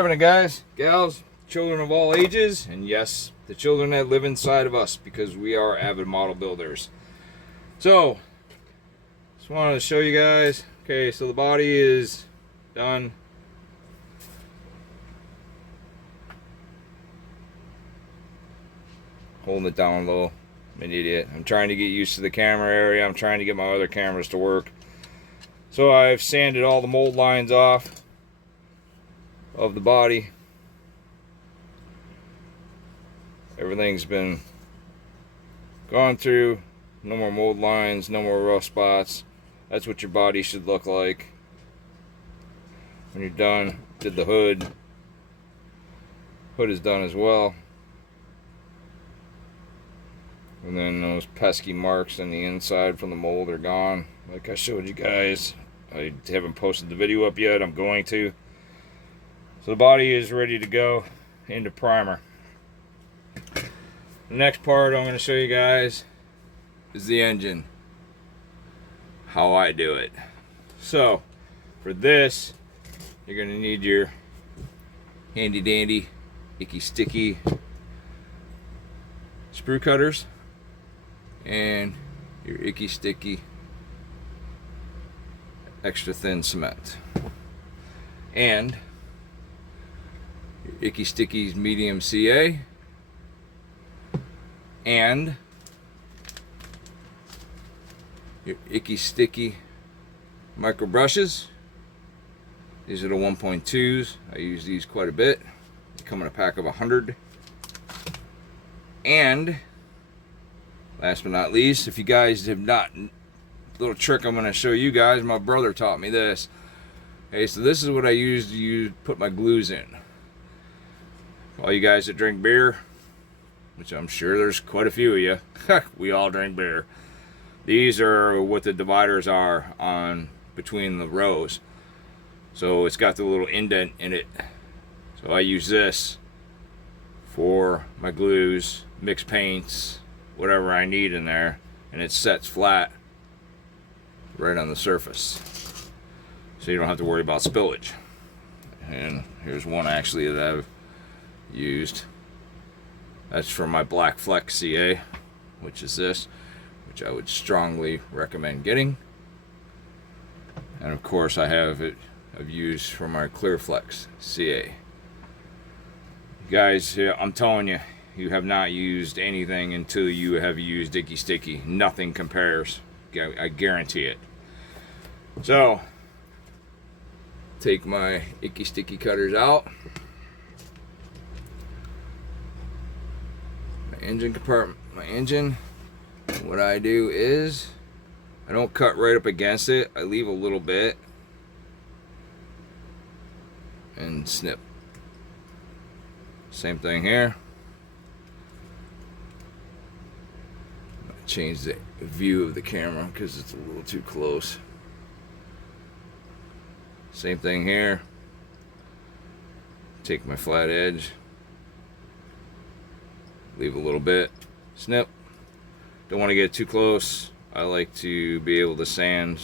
Having it, guys, gals, children of all ages, and yes, the children that live inside of us, because we are avid model builders. So, just wanted to show you guys. Okay, so the body is done. Holding it down low. I'm an idiot. I'm trying to get used to the camera area. I'm trying to get my other cameras to work. So I've sanded all the mold lines off of the body. Everything's been gone through. No more mold lines, no more rough spots. That's what your body should look like when you're done. Did the hood. Hood is done as well. And then those pesky marks on the inside from the mold are gone. Like I showed you guys. I haven't posted the video up yet. I'm going to. So the body is ready to go into primer. The next part I'm going to show you guys is the engine. How I do it. So for this, you're going to need your handy dandy, icky sticky sprue cutters and your icky sticky extra thin cement and your icky stickies medium CA and your icky sticky micro brushes. These are the 1.2s. I use these quite a bit. They come in a pack of 100. And last but not least, if you guys have not, little trick I'm going to show you guys, my brother taught me this. Okay, so this is what I use to put my glues in. All you guys that drink beer, which I'm sure there's quite a few of you, we all drink beer. These are what the dividers are on between the rows. So it's got the little indent in it. So I use this for my glues, mix paints, whatever I need in there, and it sets flat right on the surface. So you don't have to worry about spillage. And here's one actually that I've used. That's for my Black Flex CA, which is this, which I would strongly recommend getting. And of course I have it, I've used for my Clear Flex CA. Guys, I'm telling you, you have not used anything until you have used Icky Sticky. Nothing compares. I guarantee it. So, take my Icky Sticky cutters out. My engine compartment, my engine. What I do is, I don't cut right up against it. I leave a little bit and snip. Same thing here. Change the view of the camera because it's a little too close. Same thing here. Take my flat edge, leave a little bit, snip. Don't want to get too close. I like to be able to sand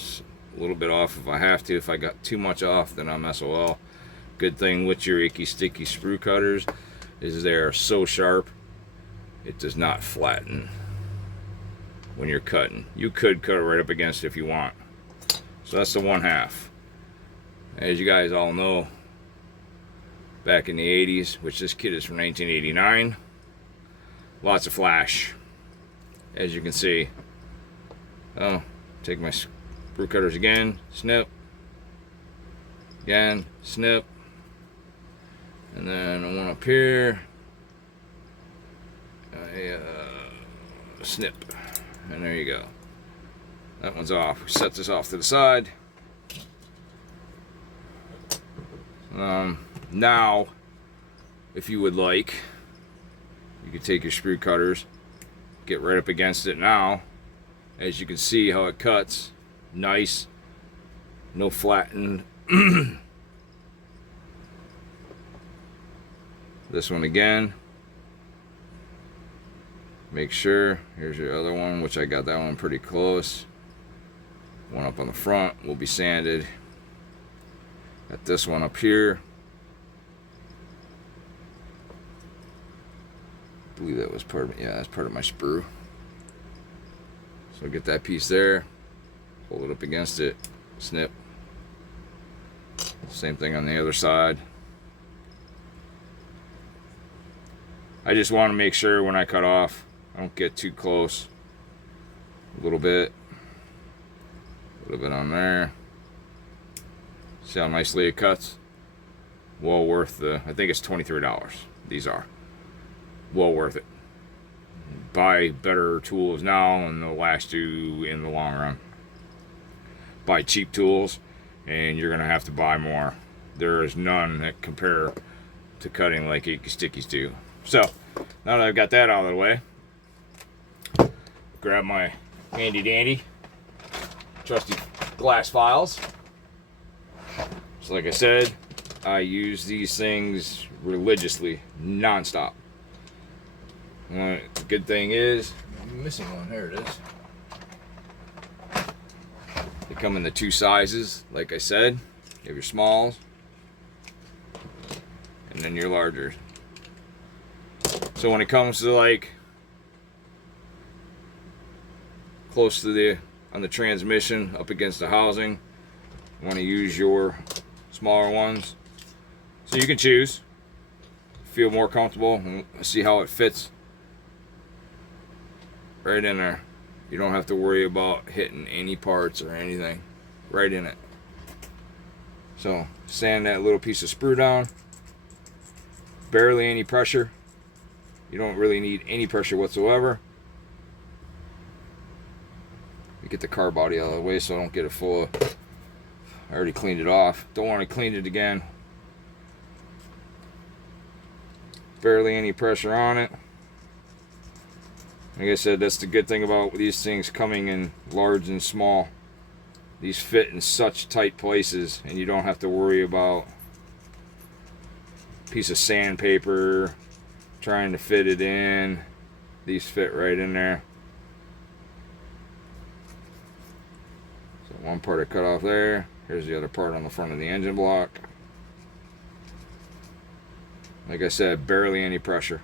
a little bit off if I have to. If I got too much off, then I'm SOL. Good thing with your Icky Sticky sprue cutters is they are so sharp it does not flatten when you're cutting. You could cut it right up against it if you want. So that's the 1/2. As you guys all know, back in the 80s, which this kit is from 1989, lots of flash, as you can see. Oh, take my sprue cutters again, snip, again, snip, and then one up here, snip, and there you go. That one's off. We set this off to the side. Now, if you would like, you could take your sprue cutters, get right up against it now. As you can see how it cuts, nice, no flattened. This one again. Make sure, here's your other one, which I got that one pretty close. One up on the front will be sanded. Got this one up here. I believe that was part of, yeah, that's part of my sprue. So get that piece there, hold it up against it, snip. Same thing on the other side. I just want to make sure when I cut off, I don't get too close. A little bit on there. See how nicely it cuts? Well worth the, I think it's $23. These are well worth it. Buy better tools now and they'll last you in the long run. Buy cheap tools and you're gonna have to buy more. There is none that compare to cutting like Icky Stickies do. So now that I've got that out of the way, grab my handy dandy trusty glass files. So like I said, I use these things religiously, non-stop. The good thing is, I'm missing one, here it is. They come in the 2 sizes, like I said. You have your smalls, and then your larger. So when it comes to like, close to the, on the transmission, up against the housing, you want to use your smaller ones. So you can choose, feel more comfortable, and see how it fits right in there. You don't have to worry about hitting any parts or anything, right in it. So sand that little piece of sprue down, barely any pressure. You don't really need any pressure whatsoever. You get the car body out of the way so I don't get it full of, I already cleaned it off. Don't want to clean it again. Barely any pressure on it. Like I said, that's the good thing about these things coming in large and small. These fit in such tight places and you don't have to worry about a piece of sandpaper trying to fit it in. These fit right in there. So one part I cut off there. Here's the other part on the front of the engine block. Like I said, barely any pressure.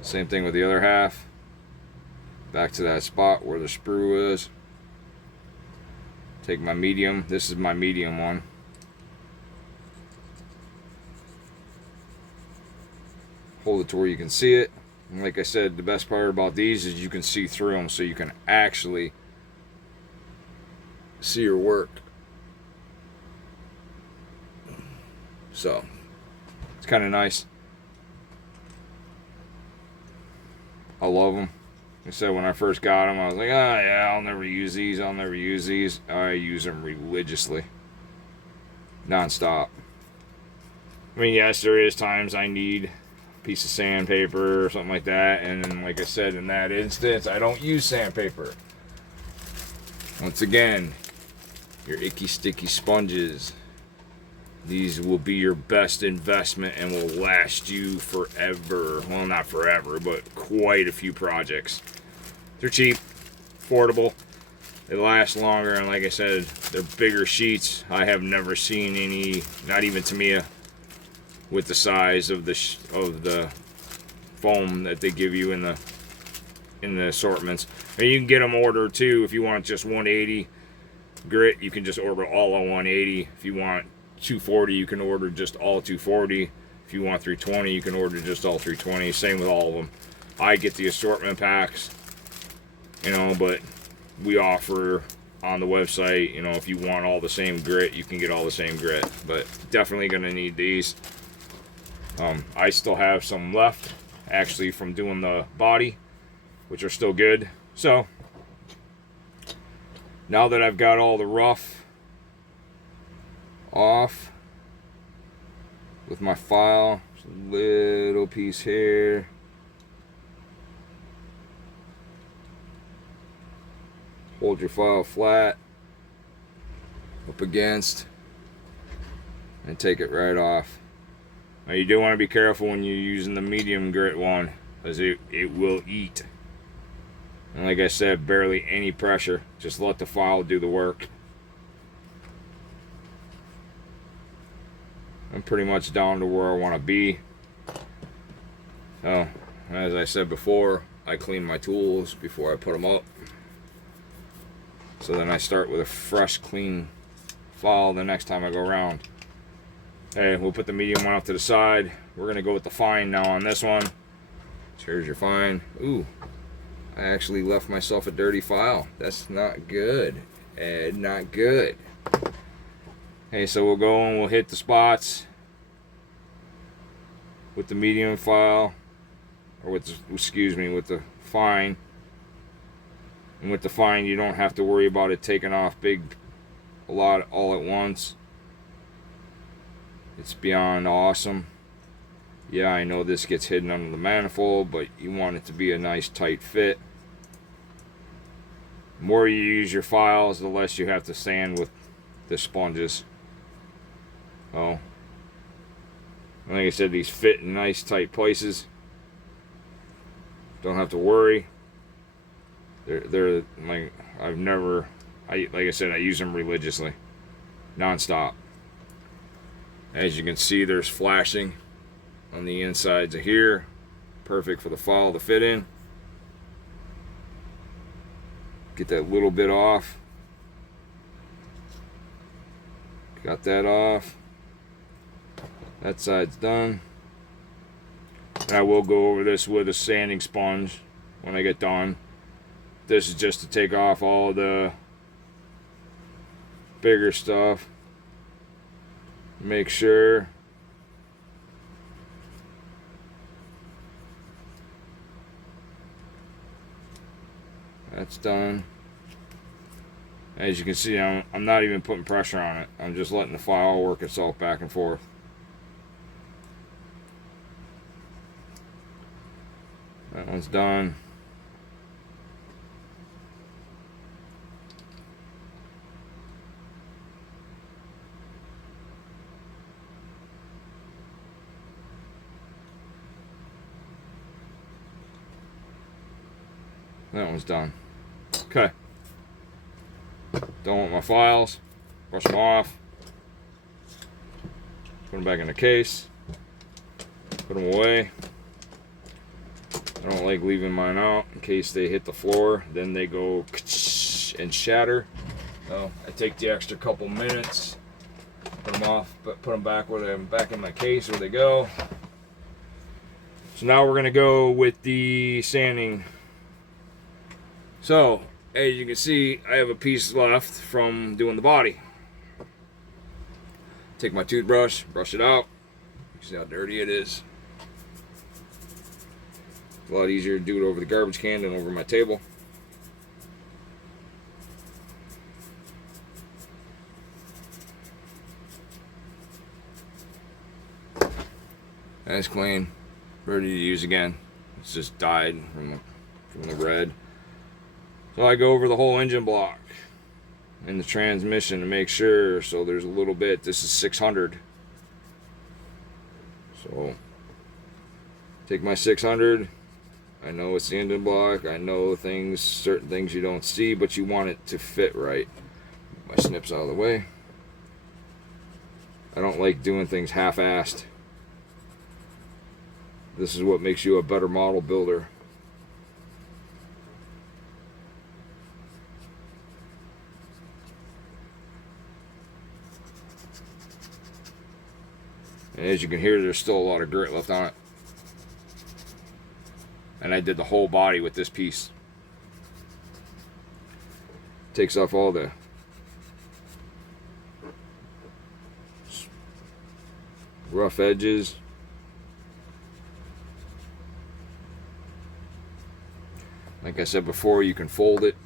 Same thing with the other half. Back to that spot where the sprue is. Take my medium. This is my medium one. Hold it to where you can see it. And like I said, the best part about these is you can see through them, so you can actually see your work. So it's kind of nice. I love them. Like I said, when I first got them, I was like, oh yeah, I'll never use these. I'll never use these. I use them religiously, non-stop. I mean, yes, there is times I need a piece of sandpaper or something like that, and then, like I said, in that instance, I don't use sandpaper. Once again, your Icky Sticky sponges. These will be your best investment and will last you forever. Well, not forever, but quite a few projects. They're cheap, affordable, they last longer, and like I said, they're bigger sheets. I have never seen any, not even Tamiya, with the size of the foam that they give you in the assortments. And you can get them ordered too if you want just 180 grit. You can just order all on 180. If you want 240, you can order just all 240. If you want 320, you can order just all 320. Same with all of them. I get the assortment packs, you know, but we offer on the website, you know, if you want all the same grit, you can get all the same grit. But definitely gonna need these. I still have some left, actually, from doing the body, which are still good. So now that I've got all the rough off with my file, just a little piece here, hold your file flat up against and take it right off. Now you do want to be careful when you're using the medium grit one, because it will eat. And like I said, barely any pressure, just let the file do the work. I'm pretty much down to where I want to be. So, as I said before, I clean my tools before I put them up. So then I start with a fresh, clean file the next time I go around. Hey, we'll put the medium one off to the side. We're going to go with the fine now on this one. So here's your fine. Ooh, I actually left myself a dirty file. That's not good. Ed, not good. Hey, so we'll go and we'll hit the spots with the medium file, or with the, excuse me, with the fine. And with the fine, you don't have to worry about it taking off a lot all at once. It's beyond awesome. Yeah, I know this gets hidden under the manifold, but you want it to be a nice tight fit. The more you use your files, the less you have to sand with the sponges. Oh, like I said, these fit in nice tight places. Don't have to worry. They're like, like I said, I use them religiously, non-stop. As you can see, there's flashing on the insides of here. Perfect for the file to fit in. Get that little bit off. Got that off. That side's done. And I will go over this with a sanding sponge when I get done. This is just to take off all the bigger stuff. Make sure that's done. As you can see, I'm not even putting pressure on it. I'm just letting the file work itself back and forth. That one's done. That one's done. Okay. Don't want my files. Brush them off. Put them back in the case. Put them away. I don't like leaving mine out in case they hit the floor. Then they go and shatter. So I take the extra couple minutes. Put them off, but put them back where they're back in my case where they go. So now we're gonna go with the sanding. So, as you can see, I have a piece left from doing the body. Take my toothbrush, brush it out. You see how dirty it is. It's a lot easier to do it over the garbage can than over my table. That's clean, ready to use again. It's just dyed from the red. So I go over the whole engine block and the transmission to make sure. So there's a little bit. This is 600. So take my 600. I know it's the engine block. I know certain things you don't see, but you want it to fit right. My snips out of the way. I don't like doing things half-assed. This is what makes you a better model builder. And as you can hear, there's still a lot of grit left on it. And I did the whole body with this piece. Takes off all the rough edges. Like I said before, you can fold it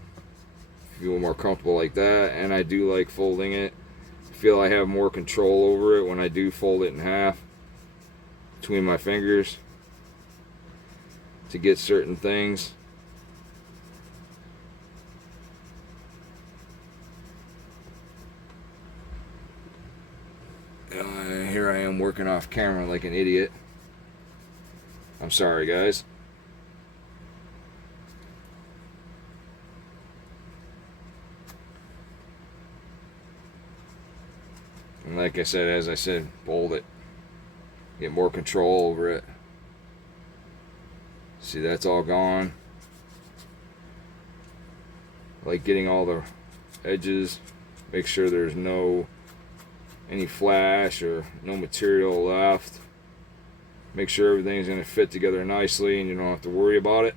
if you feel more comfortable like that. And I do like folding it. I feel I have more control over it when I do fold it in half between my fingers to get certain things. Here I am working off camera like an idiot. I'm sorry, guys. And like I said, as I said, fold it. get more control over it. See, that's all gone. Like getting all the edges, make sure there's no any flash or no material left. Make sure everything's going to fit together nicely and you don't have to worry about it.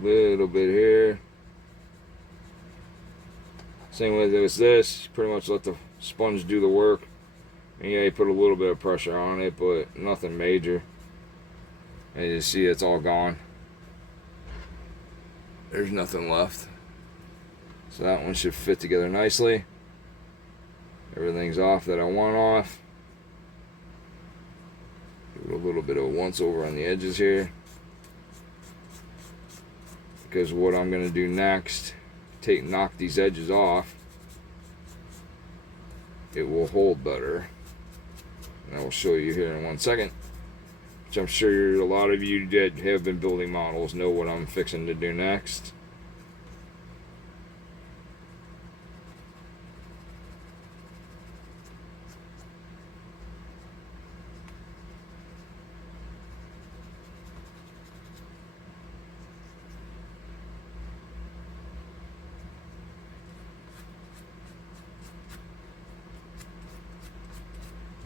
Little bit here. Same way as this, you pretty much let the sponge do the work. And yeah, you put a little bit of pressure on it, but nothing major. And you see it's all gone. There's nothing left. So that one should fit together nicely. Everything's off that I want off. Give it a little bit of a once over on the edges here. Because what I'm going to do next, knock these edges off. It will hold better. And I will show you here in 1 second. Which I'm sure a lot of you that have been building models know what I'm fixing to do next.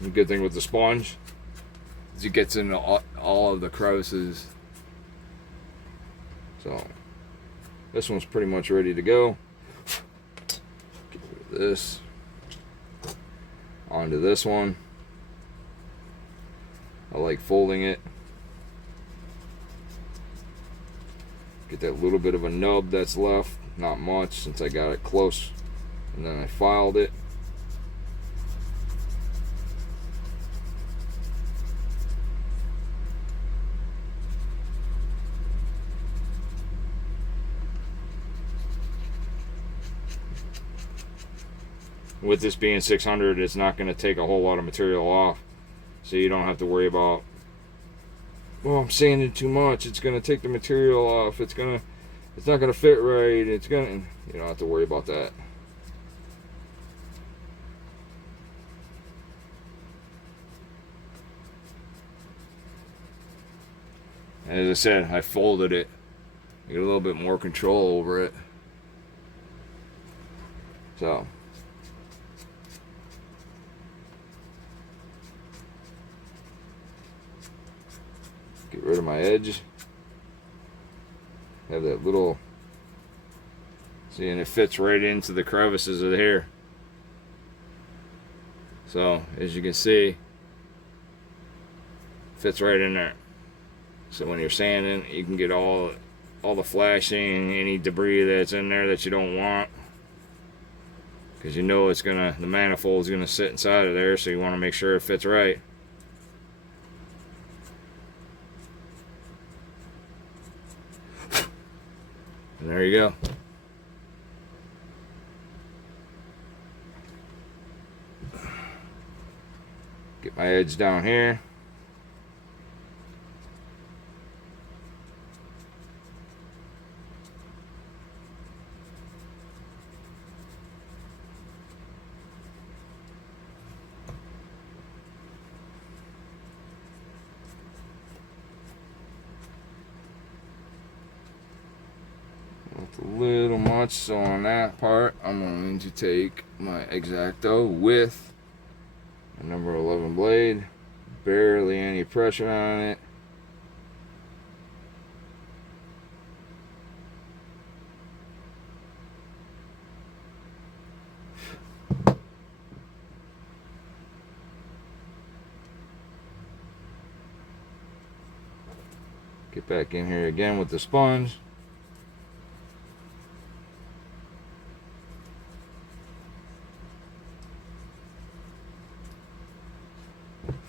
The good thing with the sponge is it gets into all of the crevices. So this one's pretty much ready to go. Get rid of this. Onto this one. I like folding it. Get that little bit of a nub that's left. Not much since I got it close. And then I filed it. With this being 600, it's not going to take a whole lot of material off, so you don't have to worry about, well, I'm sanding too much, it's going to take the material off, it's not going to fit right, you don't have to worry about that. And as I said, I folded it, I get a little bit more control over it. So get rid of my edge. Have that little, see, and it fits right into the crevices of the hair. So as you can see, fits right in there. So when you're sanding, you can get all the flashing, any debris that's in there that you don't want, because you know the manifold is gonna sit inside of there, so you want to make sure it fits right. And there you go. Get my edge down here. A little much, so on that part I'm going to take my X-Acto with a number 11 blade, barely any pressure on it. Get back in here again with the sponge.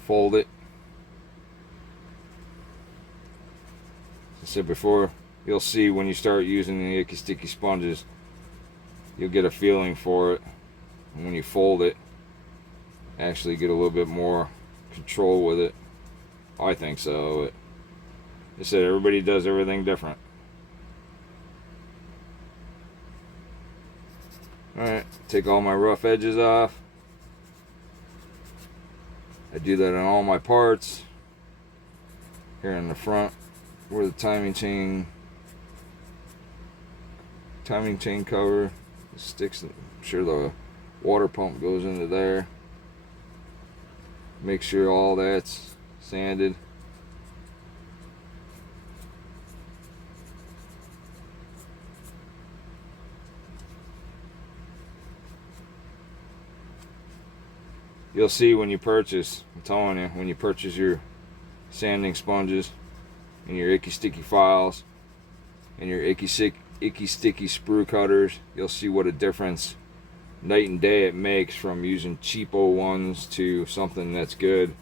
Fold it. As I said before, you'll see when you start using the icky sticky sponges, you'll get a feeling for it. And when you fold it, actually get a little bit more control with it. I think so. Like I said, everybody does everything different. Alright, take all my rough edges off. I do that on all my parts. Here in the front, where the timing chain cover sticks. I'm sure the water pump goes into there. Make sure all that's sanded. You'll see when you purchase, I'm telling you, when you purchase your sanding sponges and your icky sticky files and your icky sticky sprue cutters, you'll see what a difference night and day it makes from using cheapo ones to something that's good.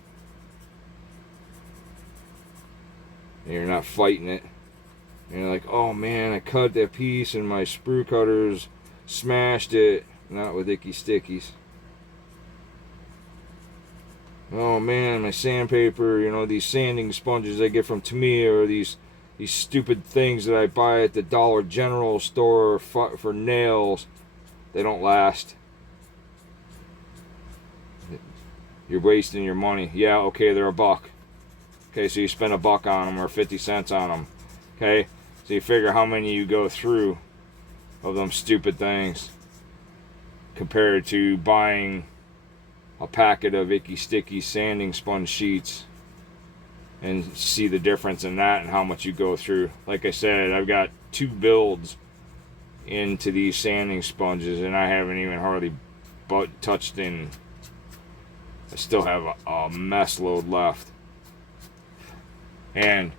And you're not fighting it. And you're like, oh man, I cut that piece and my sprue cutters smashed it. Not with icky stickies. Oh man, my sandpaper, you know, these sanding sponges I get from Tamiya, or these stupid things that I buy at the Dollar General store for nails, they don't last. You're wasting your money. Yeah, okay, they're $1. Okay, so you spend $1 on them or 50 cents on them. Okay, so you figure how many you go through of them stupid things compared to buying a packet of icky sticky sanding sponge sheets, and see the difference in that and how much you go through. Like I said, I've got 2 builds into these sanding sponges and I haven't even hardly touched in. I still have a mess load left, and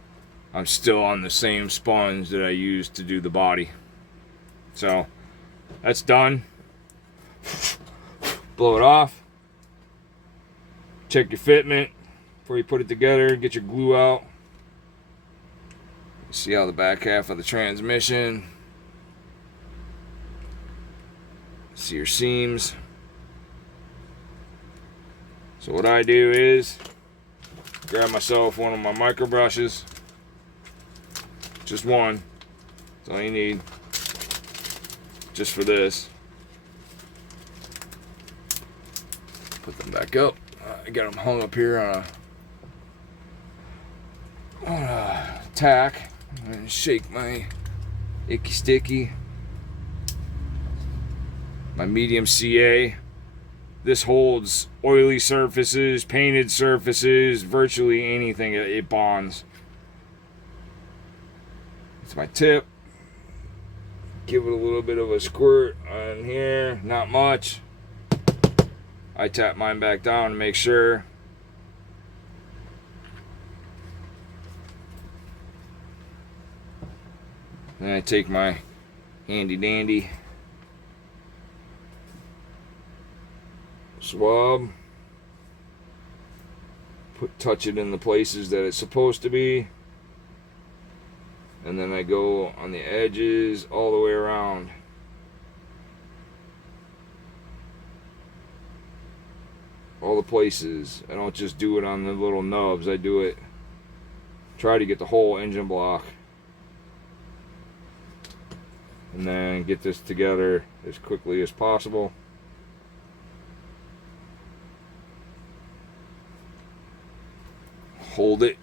I'm still on the same sponge that I used to do the body. So that's done. Blow it off. Check your fitment before you put it together. Get your glue out. See how the back half of the transmission. See your seams. So what I do is grab myself one of my micro brushes. Just one. That's all you need. Just for this. Put them back up. I got them hung up here on a tack. I'm gonna shake my icky sticky, my medium CA. This holds oily surfaces, painted surfaces, virtually anything. It bonds. It's my tip. Give it a little bit of a squirt on here, not much. I tap mine back down to make sure. Then I take my handy dandy swab, touch it in the places that it's supposed to be, and then I go on the edges all the way around. All the places. I don't just do it on the little nubs. I do it, try to get the whole engine block, and then get this together as quickly as possible. Hold it.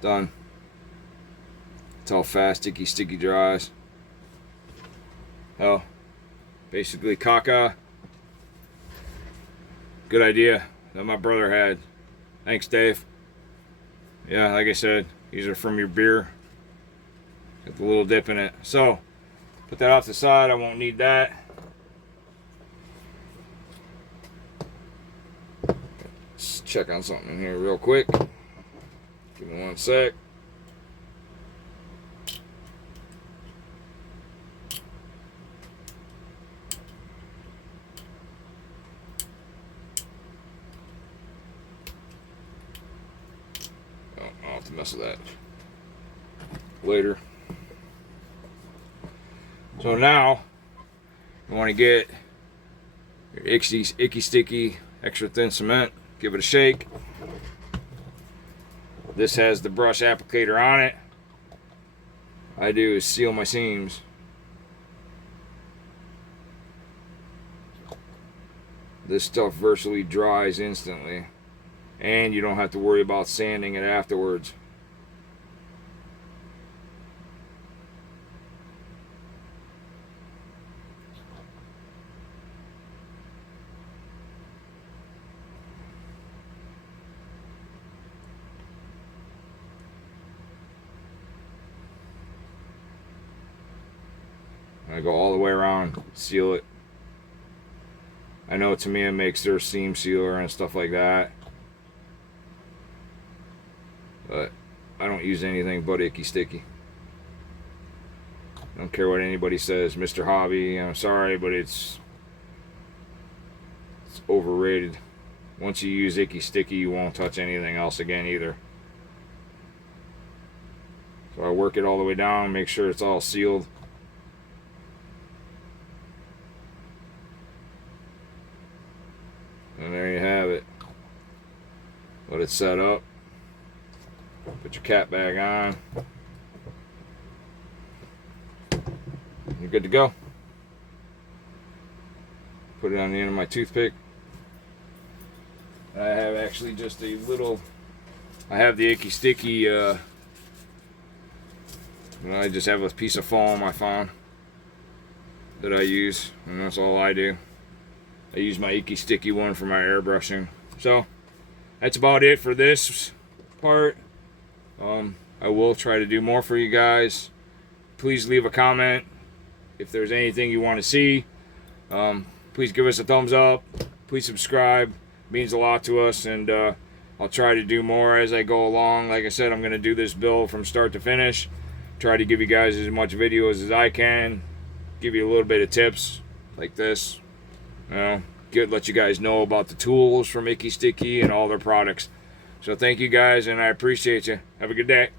Done. That's how fast icky sticky dries. Oh, basically caca. Good idea that my brother had. Thanks, Dave. Yeah, like I said, these are from your beer. Got the little dip in it. So, put that off the side. I won't need that. Let's check on something in here real quick. Give me 1 sec. Oh, I'll have to mess with that later. So now, you want to get your icky sticky extra thin cement. Give it a shake. This has the brush applicator on it. I do is seal my seams. This stuff virtually dries instantly, and you don't have to worry about sanding it afterwards. I go all the way around, seal it. I know Tamiya makes their seam sealer and stuff like that, but I don't use anything but Icky Sticky. I don't care what anybody says, Mr. Hobby. I'm sorry, but it's overrated. Once you use Icky Sticky, you won't touch anything else again either. So I work it all the way down, make sure it's all sealed. And there you have it. Let it set up. Put your cap bag on. You're good to go. Put it on the end of my toothpick. I have actually just a little, I have the Icky Sticky, I just have a piece of foam I found that I use, and that's all I do. I use my Icky Sticky one for my airbrushing. So that's about it for this part. I will try to do more for you guys. Please leave a comment if there's anything you want to see. Please give us a thumbs up. Please subscribe. It means a lot to us, and I'll try to do more as I go along. Like I said, I'm going to do this build from start to finish. Try to give you guys as much videos as I can. Give you a little bit of tips like this. You know, let you guys know about the tools from Icky Sticky and all their products. So thank you guys, and I appreciate you. Have a good day.